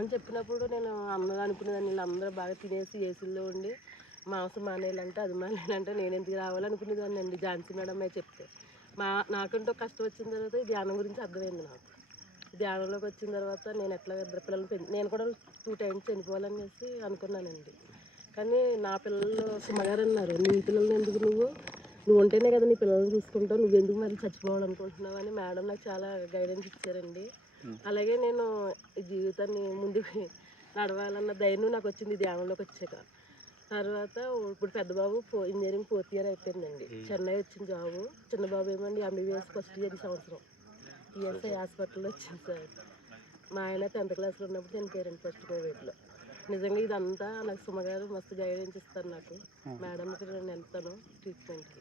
అని చెప్పినప్పుడు నేను అందరూ అనుకునేదాన్ని వీళ్ళందరూ బాగా తినేసి ఏసీల్లో ఉండి మాంసం మానేయాలంటే అది మానేయాలంటే నేను ఎందుకు రావాలనుకునేదాన్ని అండి. ఝాన్సీ మేడమే చెప్తే నాకంటూ కష్టం వచ్చిన తర్వాత ఈ ధ్యానం గురించి అర్థమైంది నాకు. ధ్యానంలోకి వచ్చిన తర్వాత నేను ఎట్లా ఇద్దరు పిల్లలు నేను కూడా 2 times చనిపోవాలనేసి అనుకున్నానండి. కానీ నా పిల్లలు సుమ్మగారు అన్నారు, నీ పిల్లల్ని ఎందుకు నువ్వు ఉంటేనే కదా నీ పిల్లల్ని చూసుకుంటావు, నువ్వెందుకు మరి చచ్చిపోవాలనుకుంటున్నావు అని మేడం నాకు చాలా గైడెన్స్ ఇచ్చారండి. అలాగే నేను ఈ జీవితాన్ని ముందుకు నడవాలన్న ధైర్యం నాకు వచ్చింది ధ్యానంలోకి వచ్చాక. తర్వాత ఇప్పుడు పెద్ద బాబు ఇంజనీరింగ్ 4th year అయిపోయిందండి. చెన్నై వచ్చిన జాబు. చిన్న బాబు ఏమండి MBBS ఫస్ట్ ఇయర్ ఈ సంవత్సరం ESI హాస్పిటల్లో వచ్చింది సార్. మా ఆయన 10th classలో ఉన్నప్పుడు చనిపోయారండి ఫస్ట్ కోవిడ్లో. నిజంగా ఇదంతా నాకు సుమ్మగారు మస్తు గైడెన్స్ ఇస్తారు నాకు. మేడంకి నేను వెళ్తాను ట్రీట్మెంట్కి.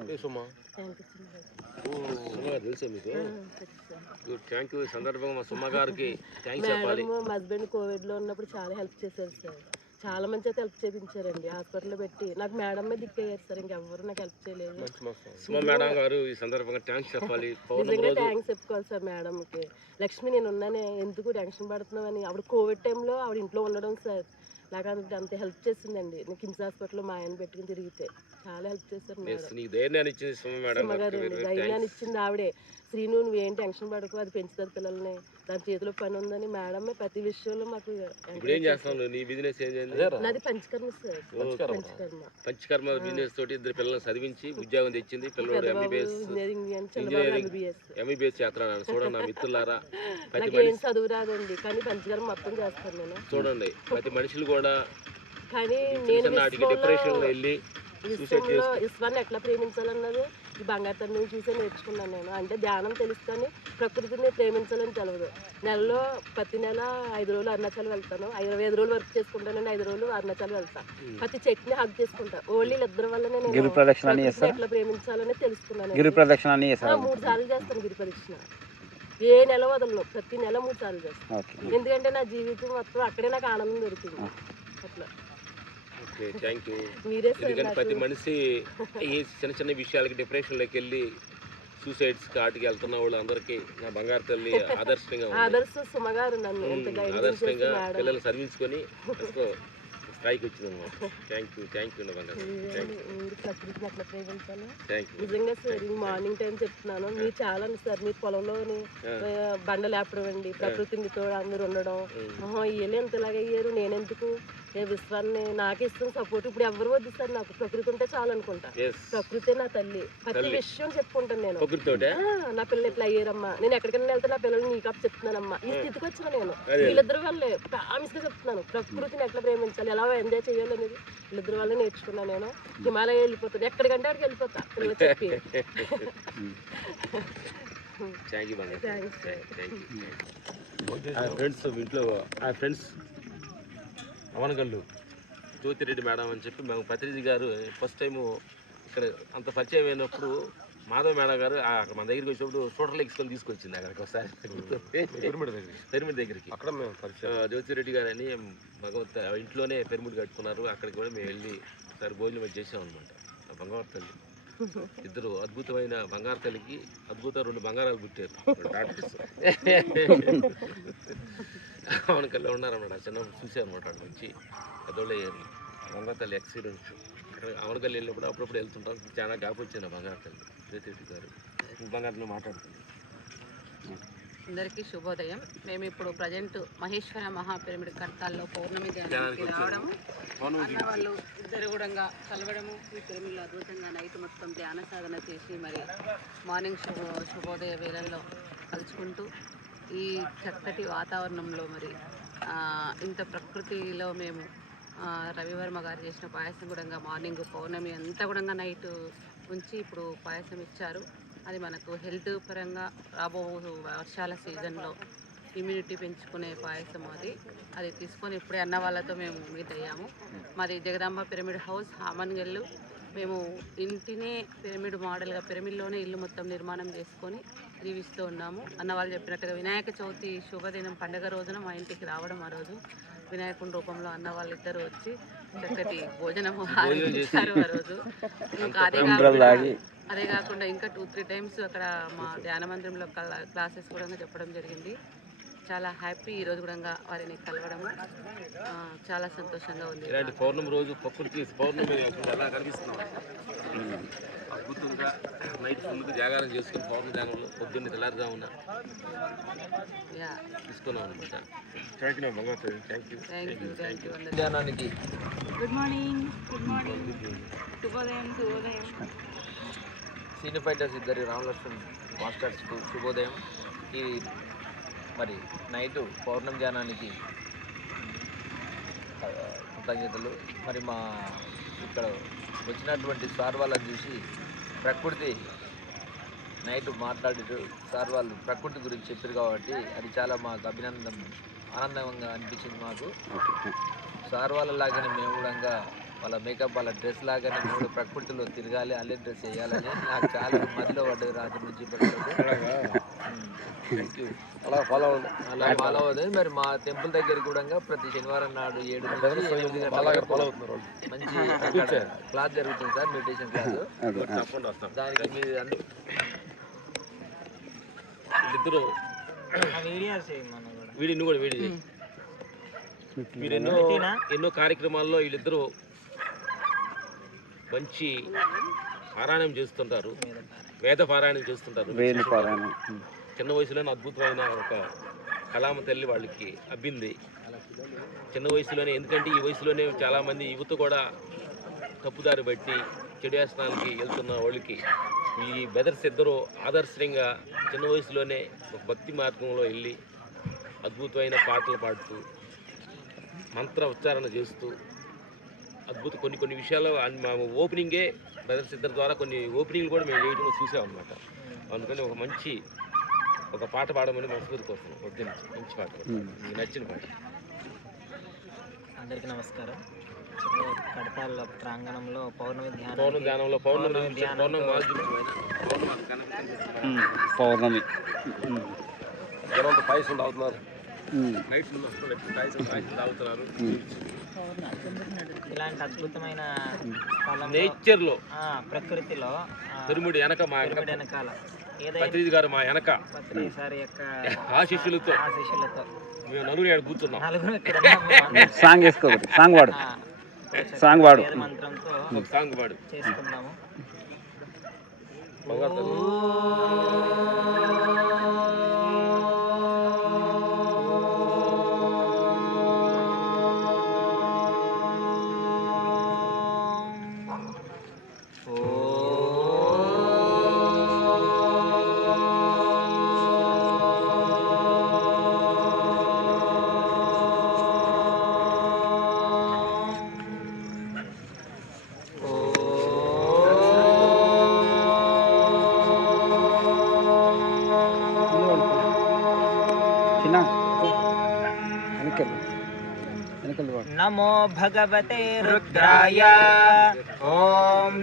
మేడం మా హస్బెండ్ కోవిడ్లో ఉన్నప్పుడు చాలా హెల్ప్ చేశారు సార్. చాలా మంచి అయితే హెల్ప్ చేయించారండి హాస్పిటల్లో పెట్టి. నాకు మేడమే దిక్కయ్యారు సార్, ఇంకెవ్వరు నాకు హెల్ప్ చేయలేదు. నిజంగా థ్యాంక్స్ చెప్పుకోవాలి సార్ మేడంకి. లక్ష్మి నేను ఉన్నానే, ఎందుకు టెన్షన్ పడుతున్నావు అని. అప్పుడు కోవిడ్ టైంలో ఆవిడ ఇంట్లో ఉండడం సార్ నాకు అంత హెల్ప్ చేసిందండి. నేను కిమ్స్ హాస్పిటల్లో మా ఆయన పెట్టుకుని తిరిగితే చాలా హెల్ప్ చేశారు సుమ్మగారు. ధైర్యాన్ని ఇచ్చింది ఆవిడే. శ్రీను నువ్వేం టెన్షన్ పడకు, అది పెంచుతుంది పిల్లల్ని, దాని చేతిలో పని ఉందని మేడమే ప్రతి విషయంలో మాకు. నాది పంచకర్మ సార్. పంచకర్మ బిజినెస్ తోటి ఇద్దరు పిల్లల్ని చదివించి ఉద్యోగం తెచ్చింది. పిల్లలు MBBS చేస్తున్నాను చూడండి నా మిత్రులారా. నాకేం చదువు రాదండి కానీ పంచకర్మ మొత్తం చేస్తాను నేను. చూడండి ప్రతి మనుషులు కూడా. కానీ నేను డిప్రెషన్ లో వెళ్ళి విశ్వాన్ని ఎట్లా ప్రేమించాలన్నది ఈ బంగారు తల్లిని చూసే నేర్చుకున్నాను నేను. అంటే ధ్యానం తెలుసు కానీ ప్రకృతిని ప్రేమించాలని తెలియదు. నెలలో ప్రతి నెల 5 రోజులు అరుణాచల్ వెళ్తాను. 25 రోజులు వర్క్ చేసుకుంటానండి. 5 రోజులు అరుణాచల్ వెళ్తాను. ప్రతి చెట్టుని హగ్ చేసుకుంటా. ఓన్లీ ఇద్దరు వల్లనే నేను ఎట్లా ప్రేమించాలని తెలుసుకున్నాను. 3 సార్లు చేస్తాను గిరి ప్రదక్షిణ. ఏ నెల వదలను, ప్రతి నెల 3 సార్లు చేస్తాను. ఎందుకంటే నా జీవితం మొత్తం అక్కడే నాకు ఆనందం దొరికింది. అట్లా ప్రతి మనిషి ఈ చిన్న విషయాలకి డిప్రెషన్లోకి వెళ్ళి సూసైడ్స్ కాటికి వెళ్తున్న వాళ్ళు అందరికీ నా బంగారు తల్లి ఆదర్శంగా పిల్లలు చదివించుకొని స్థాయికి వచ్చిందన్నమాట. థ్యాంక్ యూ నిజంగా సార్. మార్నింగ్ టైం చెప్తున్నాను, మీరు చాలా సార్. మీరు పొలంలోని బండలు లేపడం అండి, ప్రకృతితో అందరూ ఉండడం. వీళ్ళు ఎంతలాగా అయ్యారు, నేనెందుకు విశ్వాన్ని నాకు ఇష్టం సపోర్ట్. ఇప్పుడు ఎవరు వద్దు సార్, నాకు ప్రకృతి ఉంటే చాలు అనుకుంటా. ప్రకృతే నా తల్లి. ప్రతి విషయం చెప్పుకుంటాను నేను. నా పిల్లలు ఎట్లా అయ్యారమ్మా, నేను ఎక్కడికైనా వెళ్తే నా పిల్లలు నీకు చెప్తున్నానమ్మా. ఈ స్థితికి వచ్చిన నేను వీళ్ళిద్దరు వల్లే ప్రామిస్ గా చెప్తున్నాను. ప్రకృతిని ఎట్లా ప్రేమించాలి, ఎలా ఎంజాయ్ చేయాలి అనేది వీళ్ళిద్దరు వల్ల నేర్చుకున్నాను నేను. హిమాలయ వెళ్ళిపోతాను, ఎక్కడికంటే అక్కడికి వెళ్ళిపోతా పిల్లలు చెప్పి. ఫ్రెండ్స్ అవనగల్లు జ్యోతిరెడ్డి మేడం అని చెప్పి మేము పత్రిజీ గారు ఫస్ట్ టైము ఇక్కడ అంత పరిచయం అయినప్పుడు మాధవ్ మేడం గారు మన దగ్గరికి వచ్చినప్పుడు స్కూటర్ లెక్స్కొని తీసుకొచ్చింది అక్కడికి ఒకసారి పిరమిడ్ దగ్గరికి. అక్కడ మేము జ్యోతిరెడ్డి గారు అని భగవత్ ఇంట్లోనే పిరమిడ్ కట్టుకున్నారు. అక్కడికి కూడా మేము వెళ్ళి ఒకసారి భోజనం చేసాం అనమాట. బంగారు తల్లి ఇద్దరు అద్భుతమైన బంగారు తల్లికి 2 బంగారాలు పుట్టారు డాక్టర్స్. అవనకల్లో ఉన్నారన్నమాట. చిన్నప్పుడు చూసాను అనమాట. అక్కడ నుంచి పెద్దోళ్ళు అయ్యారు. బంగారు తల్లి యాక్సిడెంట్స్ అక్కడ అవనకల్లి వెళ్ళినప్పుడు అప్పుడప్పుడు వెళ్తుంటాం. చాలా గ్యాప్ వచ్చింది బంగారు తల్లి. జ్యోతిరెడ్డి గారు బంగారు మాట్లాడుతుంది. అందరికీ శుభోదయం. మేము ఇప్పుడు ప్రజెంట్ మహేశ్వర మహాపిరమిడ్ కర్తాల్లో పౌర్ణమి ధ్యానానికి రావడము, అన్న వాళ్ళు ఇద్దరు కూడా కలవడము, ఈ పిరమిడ్లో అద్భుతంగా నైట్ మొత్తం ధ్యాన సాధన చేసి మరి మార్నింగ్ శుభోదయ వేళల్లో కలుసుకుంటూ ఈ చక్కటి వాతావరణంలో మరి ఇంత ప్రకృతిలో మేము రవివర్మ గారు చేసిన పాయసం కూడా మార్నింగ్ పౌర్ణమి అంతా కూడా నైట్ ఉంచి ఇప్పుడు పాయసం ఇచ్చారు. అది మనకు హెల్త్ పరంగా రాబో వర్షాల సీజన్లో ఇమ్యూనిటీ పెంచుకునే పాయసం అది తీసుకొని ఇప్పుడే అన్న వాళ్ళతో మేము మీట్ అయ్యాము. మాది జగదాంబ పిరమిడ్ హౌస్ ఆమన్గల్లు. మేము ఇంటినే పిరమిడ్ మోడల్గా పిరమిడ్లోనే ఇల్లు మొత్తం నిర్మాణం చేసుకొని జీవిస్తూ ఉన్నాము. అన్న వాళ్ళు చెప్పినట్టుగా వినాయక చవితి శుభదినం పండుగ రోజున మా ఇంటికి రావడం, ఆ రోజు వినాయకుని రూపంలో అన్న వాళ్ళిద్దరూ వచ్చి చక్కటి భోజనము ఇచ్చారు ఆ రోజు. ఇంకా అదే కాకుండా ఇంకా 2-3 టైమ్స్ అక్కడ మా ధ్యాన మందిరంలో క్లాసెస్ కూడా చెప్పడం జరిగింది. చాలా హ్యాపీ ఈరోజు కూడా వారిని కలవడము, చాలా సంతోషంగా ఉంది. ఇలాంటి పౌర్ణమి రోజు ప్రకృతి పౌర్ణమి ఎలా కనిపిస్తున్నాం అద్భుతంగా నైట్ ఫుల్గా జాగారం చేసుకుని పౌర్ణమి ధ్యానంలో పొద్దున్న తెల్లారుజామున తీసుకున్నాం అనమాట. Thank you. ధ్యానానికి గుడ్ మార్నింగ్ శుభోదయం. సీనియర్ ఫైటర్స్ ఇద్దరు రామలక్ష్మణ్ మాస్టర్స్కు శుభోదయం. ఈ మరి నైటు పౌర్ణమి ధ్యానానికి కృతజ్ఞతలు. మరి మా ఇక్కడ వచ్చినటువంటి సార్ వాళ్ళని చూసి ప్రకృతి నైట్ మాట్లాడారు. సార్ వాళ్ళు ప్రకృతి గురించి చెప్పారు కాబట్టి అది చాలా మాకు ఆనందంగా అనిపించింది. మాకు సార్ వాళ్ళలాగానే మేము కూడా వాళ్ళ మేకప్ వాళ్ళ డ్రెస్ లాగానే మేము కూడా ప్రకృతిలో తిరగాలి, అల్లే డ్రెస్ వేయాలని నాకు చాలా మధ్యలో పడ్డది రాత్రి నుంచి. అలా ఫాలో అవుతుంది. మరి మా టెంపుల్ దగ్గర కూడా ప్రతి శనివారం నాడు 7 నుంచి 8 గంటల మంచి క్లాస్ జరుగుతుంది సార్, మెడిటేషన్ క్లాస్. దానికి మీరు ఇద్దరు మీరు ఎన్నో కార్యక్రమాల్లో వీళ్ళిద్దరూ మంచి పారాయణం చేస్తుంటారు, వేద పారాయణం చేస్తుంటారు. చిన్న వయసులోనే అద్భుతమైన ఒక కళామ తల్లి వాళ్ళకి అబ్బింది చిన్న వయసులోనే. ఎందుకంటే ఈ వయసులోనే చాలామంది యువత కూడా తప్పుదారి బట్టి చెడు వ్యసనాలకి వెళ్తున్న వాళ్ళకి ఈ బ్రదర్స్ ఇద్దరు ఆదర్శంగా చిన్న వయసులోనే ఒక భక్తి మార్గంలో వెళ్ళి అద్భుతమైన పాటలు పాడుతూ మంత్ర ఉచ్చారణ చేస్తూ కొన్ని విషయాలు మేము ఓపెనింగే బ్రదర్స్ ఇద్దరి ద్వారా కొన్ని ఓపెనింగ్లు కూడా మేము చేయడంలో చూసామన్నమాట. అందుకని ఒక పాట పాడమని మనస్ఫూర్తి కోసం పొద్దున్న మంచి పాట, మీకు నచ్చిన పాట. అందరికీ నమస్కారం. కడతాల ప్రాంగణంలో పౌర్ణమి జనంతో పాయసం తాగుతున్నారు, నైట్ తాగుతున్నారు. ఇలాంటి అద్భుతమైన నేచర్లో ప్రకృతిలో తిరుముడి వెనకాల పత్రిజీ గారు మా వెనక ఆశీస్సులతో మేము నలుగురు కూర్చున్నాం. సాంగ్ వాడు మంత్రంతో సాంగ్ పాడు చేసుకున్నాము. नमो भगवते रुद्राय ओम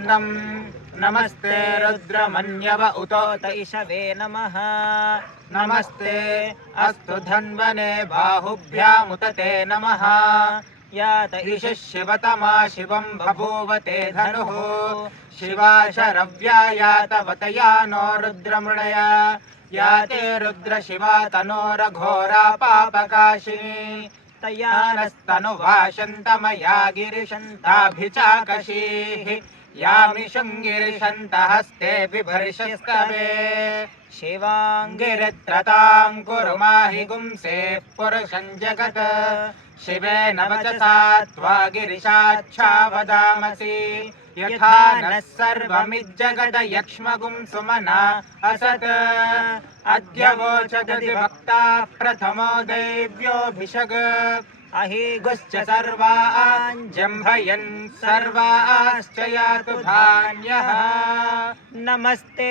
नमस्ते रुद्रमन्यव उतोत इषवे नमः नमस्ते अस्तु धन्वने बाहुभ्यामुतते नमः यात इष शिवतमा शिवं बभूवते धनुः शिवा शरव्या यातवतया नो रुद्रमृणया याते रुद्र शिवा तनोरघोरा पापकाशिनी तयानस्तनुवाशन्तमया गिरिशन्ताभिचाकशीः यामि शृङ्गिरिशन्तहस्ते बिभर्षस्तवे शिवाङ्गिरित्रतां कुरु माहि गुंसेः पुरुषं जगत् शिवेन वचसा त्वा गिरिशाच्छा वदामसि यथा नः सर्वमिज्जगदयक्ष्मगुं सुमना असत् अद्य वोचदति भक्ता प्रथमो दैव्योऽभिषग् अहिगुश्च सर्वान् जम्भयन् सर्वाश्च यातु धान्यः नमस्ते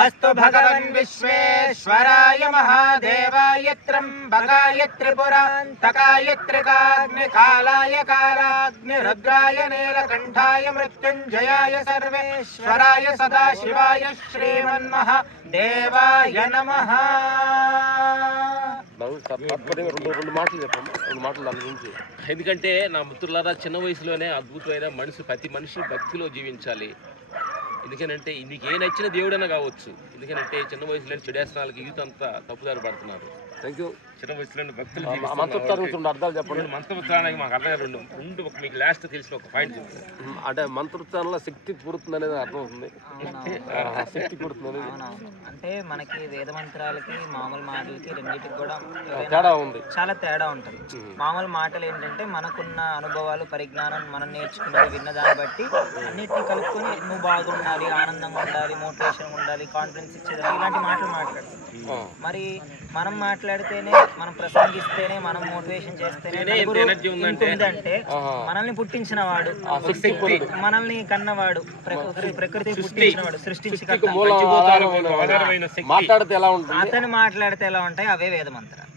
अस्तु भगवन् विश्वेश्वराय महादेवाय त्र्यम्बकाय त्रिपुरान्तकाय त्रिकाग्निकालाय कालाग्निरुद्राय नीलकण्ठाय मृत्युञ्जयाय सर्वेश्वराय सदाशिवाय श्रीमन्महादेवाय नमः। ఎందుకంటే నా మిత్రులారా చిన్న వయసులోనే అద్భుతమైన ప్రతి మనిషి భక్తిలో జీవించాలి. ఎందుకనంటే నీకు ఏ నచ్చిన దేవుడైనా కావచ్చు. ఎందుకనంటే చిన్న వయసులోని చెడేస్తనాలకి యూత్ అంతా తప్పుదారి పడుతున్నారు. చిన్న వయసులోని భక్తులు అర్థాలు చెప్పండి. మంత్రోచ్చారణకి మాకు అర్థం రెండు మీకు లాస్ట్ తెలిసిన ఒక పాయింట్ చెప్తాను. అంటే మంత్రోచ్చారణలో శక్తి పూర్తుంది అనేది అర్థం అవుతుంది. శక్తి పూర్తుంది అంటే మనకి వేద మంత్రాలకి మామూలు మాటలకి రెండింటికి కూడా తేడా ఉంది, చాలా తేడా ఉంటుంది. మామూలు మాటలు ఏంటంటే మనకున్న అనుభవాలు పరిజ్ఞానం మనం నేర్చుకున్నది విన్న దాన్ని బట్టి అన్నిటిని కలుపుకొని నువ్వు బాగుండాలి, ఆనందంగా ఉండాలి, మోటివేషన్ ఉండాలి, కాన్ఫిడెన్స్ ఇచ్చేది ఇలాంటి మాటలు మాట్లాడతాం. మరి మనం మాట్లాడితేనే మనం ప్రసంగిస్తేనే మనం మోటివేషన్ చేస్తేనే ఉందంటే మనల్ని పుట్టించిన వాడు, మనల్ని కన్నవాడు, ప్రకృతి పుట్టించిన వాడు, సృష్టించి మాట్లాడితే ఎలా ఉంటుంది, అతను మాట్లాడితే ఎలా ఉంటాయి అవే వేద మంత్రాలు.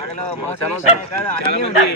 అందులో మోటివేషన్ కాదు అన్నీ ఉంటాయి.